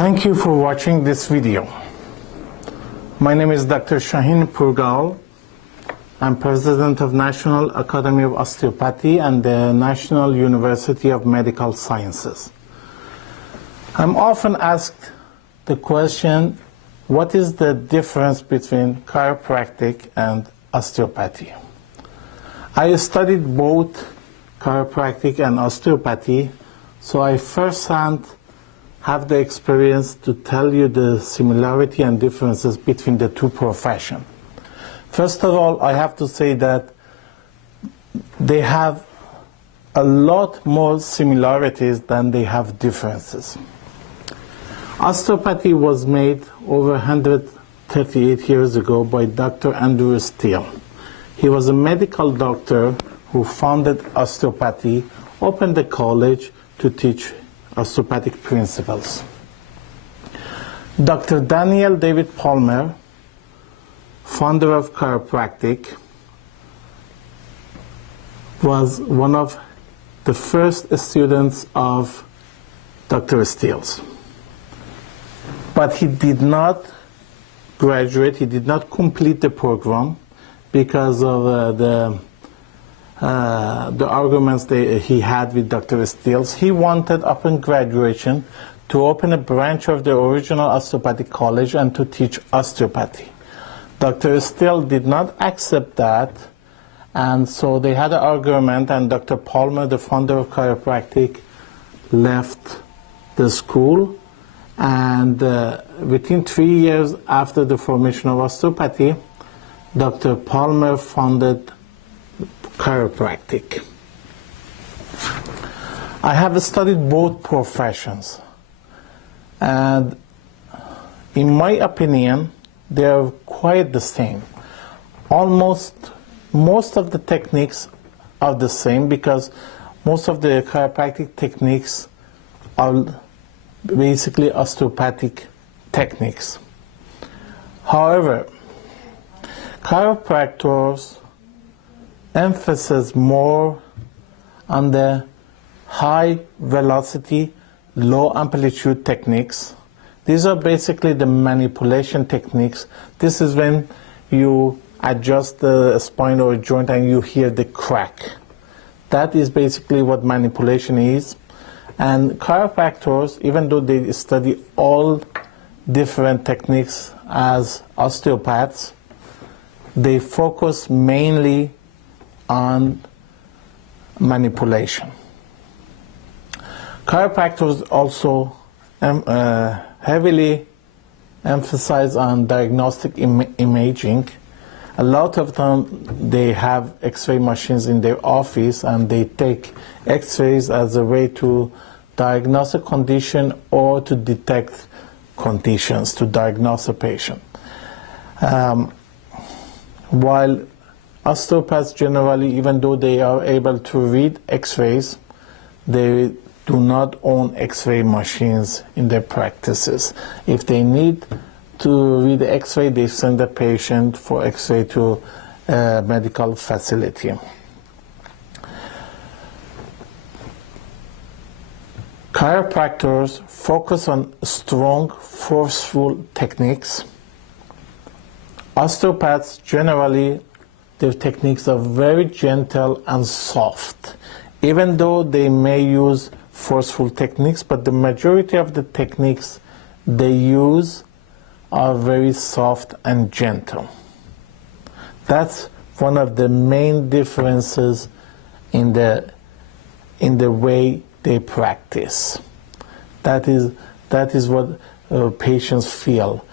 Thank you for watching this video. My name is Dr. Shahin Pourgol. I'm President of National Academy of Osteopathy and the National University of Medical Sciences. I'm often asked the question, what is the difference between chiropractic and osteopathy? I studied both chiropractic and osteopathy, so I firsthand have the experience to tell you the similarity and differences between the two professions. First of all, I have to say that they have a lot more similarities than they have differences. Osteopathy was made over 138 years ago by Dr. Andrew Steele. He was a medical doctor who founded osteopathy, opened a college to teach osteopathic principles. Dr. Daniel David Palmer, founder of chiropractic, was one of the first students of Dr. Steele's. But he did not graduate, he did not complete the program because of the arguments he had with Dr. Steele's. He wanted, upon graduation, to open a branch of the original osteopathic college and to teach osteopathy. Dr. Steele did not accept that, and so they had an argument, and Dr. Palmer, the founder of chiropractic, left the school, and within 3 years after the formation of osteopathy, Dr. Palmer founded chiropractic. I have studied both professions, and in my opinion, they are quite the same. Most of the techniques are the same because most of the chiropractic techniques are basically osteopathic techniques. However, chiropractors emphasize more on the high velocity, low amplitude techniques. These are basically the manipulation techniques. This is when you adjust the spine or joint and you hear the crack. That is basically what manipulation is. And chiropractors, even though they study all different techniques as osteopaths, they focus mainly on manipulation. Chiropractors also heavily emphasize on diagnostic imaging. A lot of them, they have X-ray machines in their office and they take X-rays as a way to diagnose a condition or to detect conditions, to diagnose a patient. While osteopaths generally, even though they are able to read X-rays, they do not own X-ray machines in their practices. If they need to read the X-ray, they send the patient for X-ray to a medical facility. Chiropractors focus on strong, forceful techniques. Osteopaths generally, their techniques are very gentle and soft, even though they may use forceful techniques, but the majority of the techniques they use are very soft and gentle. That's one of the main differences in the way they practice. That is what patients feel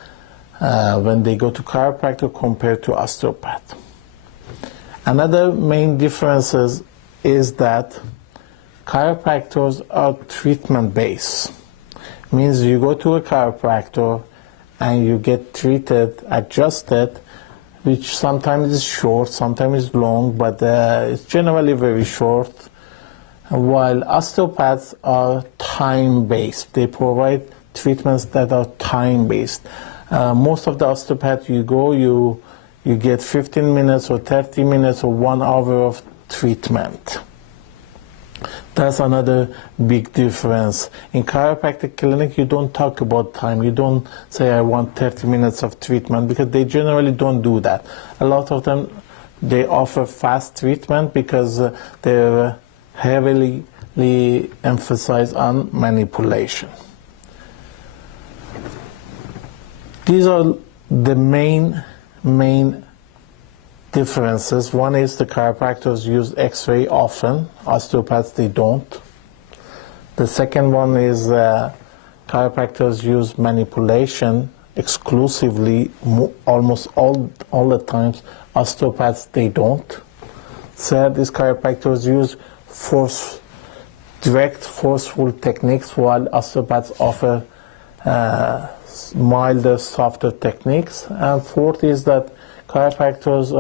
when they go to chiropractor compared to osteopath. Another main difference is that chiropractors are treatment-based. Means you go to a chiropractor and you get treated, adjusted, which sometimes is short, sometimes is long, but it's generally very short. While osteopaths are time-based. They provide treatments that are time-based. Most of the osteopaths you go, you get 15 minutes or 30 minutes or 1 hour of treatment. That's another big difference. In chiropractic clinic, you don't talk about time. You don't say, I want 30 minutes of treatment, because they generally don't do that. A lot of them, they offer fast treatment because they're heavily emphasize on manipulation. These are the main differences. One is the chiropractors use X-ray often. Osteopaths, they don't. The second one is chiropractors use manipulation exclusively, almost all the times. Osteopaths, they don't. Third is chiropractors use direct forceful techniques, while osteopaths offer milder, softer techniques. And fourth is that chiropractors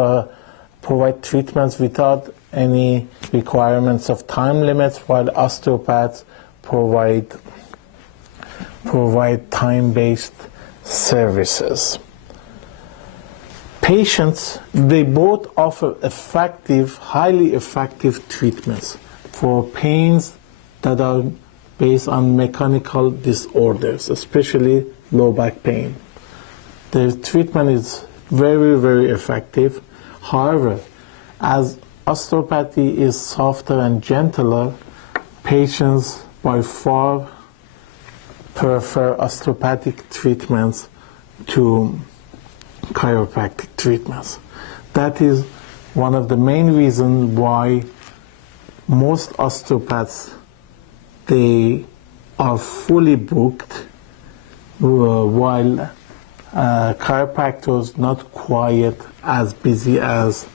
provide treatments without any requirements of time limits, while osteopaths provide time-based services. Patients, they both offer effective, highly effective treatments for pains that are based on mechanical disorders, especially low back pain. The treatment is very, very effective. However, as osteopathy is softer and gentler, patients by far prefer osteopathic treatments to chiropractic treatments. That is one of the main reasons why most osteopaths, they are fully booked, while chiropractors not quite as busy as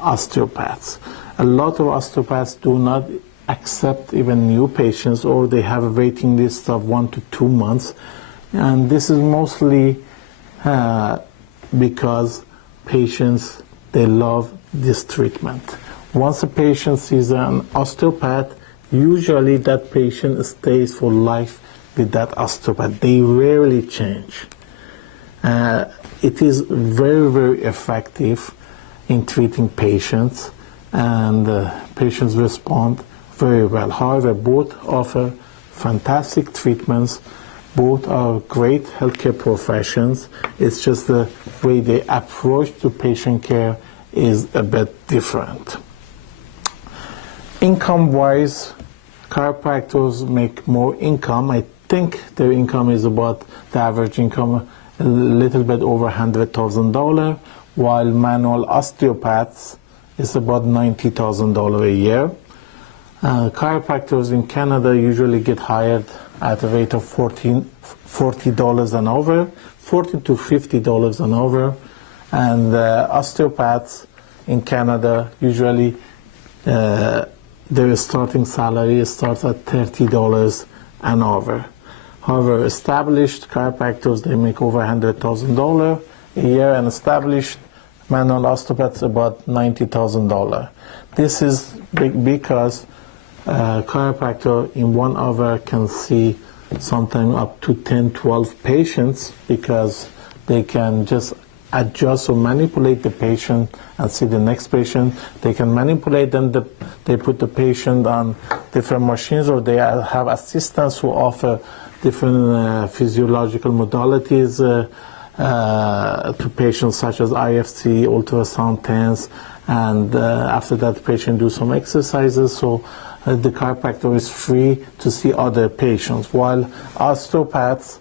osteopaths. A lot of osteopaths do not accept even new patients, or they have a waiting list of 1 to 2 months, and this is mostly because patients, they love this treatment. Once a patient sees an osteopath, usually that patient stays for life with that osteopath. They rarely change. It is very, very effective in treating patients, and patients respond very well. However, both offer fantastic treatments. Both are great healthcare professions. It's just the way they approach to patient care is a bit different. Income-wise, chiropractors make more income. I think their income is about, the average income, a little bit over $100,000, while manual osteopaths is about $90,000 a year. Chiropractors in Canada usually get hired at a rate of $40 an hour, $40 to $50 an hour, and osteopaths in Canada usually their starting salary starts at $30 an hour. However, established chiropractors, they make over $100,000 a year, and established manual osteopaths about $90,000. This is because chiropractor in 1 hour can see sometimes up to 10, 12 patients, because they can just adjust or manipulate the patient and see the next patient. They can manipulate them, they put the patient on different machines, or they have assistants who offer different physiological modalities to patients, such as IFC, ultrasound TENS, and after that the patient do some exercises, so the chiropractor is free to see other patients. While osteopaths,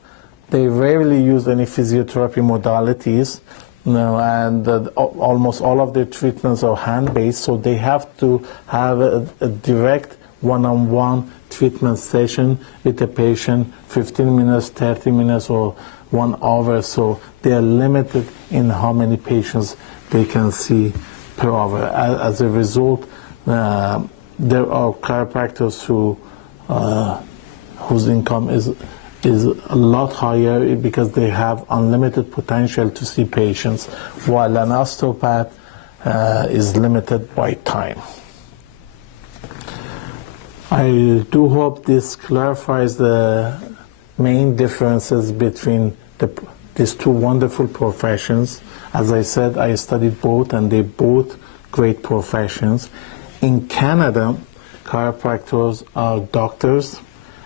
they rarely use any physiotherapy modalities, and almost all of their treatments are hand-based, so they have to have a direct one-on-one treatment session with the patient, 15 minutes, 30 minutes, or 1 hour, so they are limited in how many patients they can see per hour. As a result, there are chiropractors whose income is a lot higher because they have unlimited potential to see patients, while an osteopath is limited by time. I do hope this clarifies the main differences between these two wonderful professions. As I said, I studied both, and they're both great professions. In Canada, chiropractors are doctors,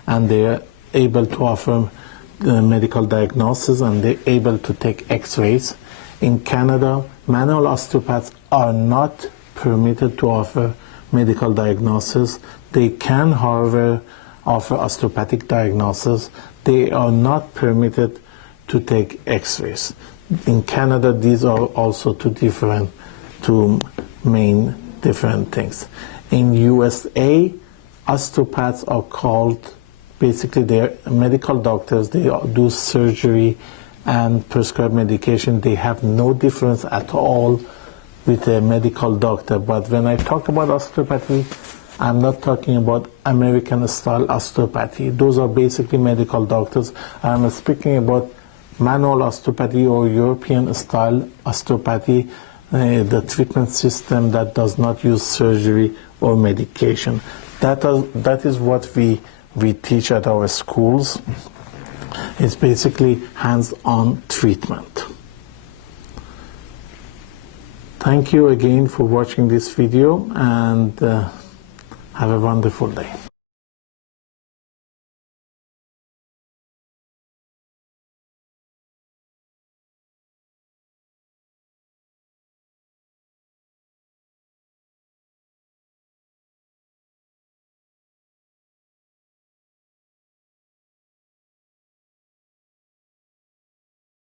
and they are able to offer medical diagnosis, and they're able to take x-rays. In Canada, manual osteopaths are not permitted to offer medical diagnosis. They can, however, offer osteopathic diagnosis. They are not permitted to take x-rays. In Canada, these are also two main different things. In USA, osteopaths are called, basically they're medical doctors. They do surgery and prescribe medication. They have no difference at all with a medical doctor. But when I talk about osteopathy, I'm not talking about American-style osteopathy. Those are basically medical doctors. I'm speaking about manual osteopathy or European-style osteopathy, the treatment system that does not use surgery or medication. That is what we teach at our schools. It's basically hands-on treatment. Thank you again for watching this video, and have a wonderful day.